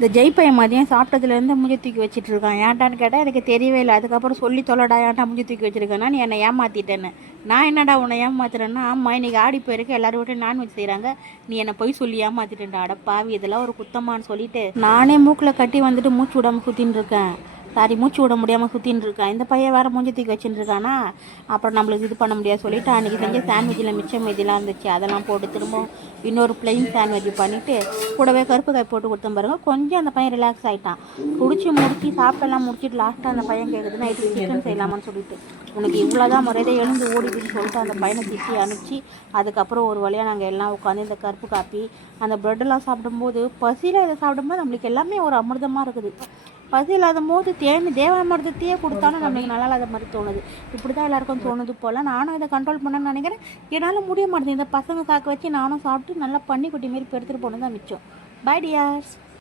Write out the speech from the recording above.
இந்த ஜெய்பையன் மதியம் சாப்பிட்டதுலேருந்து மூஞ்சி தூக்கி வச்சுட்டு இருக்கான். ஏன்டான்னு கேட்டால் எனக்கு தெரியவே இல்லை. அதுக்கப்புறம் சொல்லி தொலைடா ஏன்டா மூஞ்சி தூக்கி வச்சுருக்கேன்னா நீ என்னை ஏமாற்றிட்டேன்னு. நான் என்னடா உன்னை ஏமாத்துறேன்னா, ஆமாம் இன்றைக்கி ஆடி போயிருக்கு, எல்லோரும் வீட்டும் நான்வெஜ் செய்கிறாங்க, நீ என்னை போய் சொல்லி ஏமாற்றிட்டேன்டா. அட பாவி, இதெல்லாம் ஒரு குத்தமானு சொல்லிட்டு நானே மூக்கில் கட்டி வந்துட்டு மூச்சு விடாமல் சுற்றின்னு இருக்கேன். சாரி, மூச்சு விட முடியாமல் சுற்றின்னு இருக்கான். இந்த பையன் வேறு மூஞ்சி தூக்கி வச்சுட்டு இருக்கானா. அப்புறம் நம்மளுக்கு இது பண்ண முடியாது சொல்லிவிட்டு அன்றைக்கி செஞ்ச சாண்ட்விச்சில் மிச்சம் மீதிலாம் இருந்துச்சு, அதெல்லாம் போட்டு திரும்ப இன்னொரு பிளெயின் சாண்ட்விச் பண்ணிவிட்டு கூடவே கருப்பு காய் போட்டு கொடுத்தேன் பாருங்க. கொஞ்சம் அந்த பையன் ரிலாக்ஸ் ஆகிட்டான். குடிச்சு முடிச்சு சாப்பிட்டெல்லாம் முடிச்சுட்டு லாஸ்ட்டாக அந்த பையன் கேட்குது நைட்டு சிக்கன் செய்யலாமான்னு சொல்லிட்டு, உனக்கு இவ்வளோதான் முறையதை எழுந்து ஓடிட்டுன்னு சொல்லிட்டு அந்த பையனை திட்டி அனுப்பிச்சி அதுக்கப்புறம் ஒரு வழியாக நாங்கள் எல்லாம் உட்காந்து இந்த கருப்பு காப்பி அந்த ப்ரெட்டெல்லாம் சாப்பிடும்போது, பசியில் இதை சாப்பிடும்போது நம்மளுக்கு எல்லாமே ஒரு அமிர்தமாக இருக்குது. பசி இல்லாத போது தேவாமிர்தத்தையே கொடுத்தாலும் நம்மளுக்கு நல்லா இல்லாத மாதிரி தோணுது. இப்படி தான் எல்லாருக்கும் தோணுது போல். நானும் இதை கண்ட்ரோல் பண்ணணும்னு நினைக்கிறேன். என்னால் முடிய மாட்டேங்குது. இந்த பசங்க காக்க வச்சு நானும் சாப்பிட்டு நல்லா பண்ணி குட்டி மாரி இப்போ எடுத்துகிட்டு போனது தான் மிச்சம். Bye tears.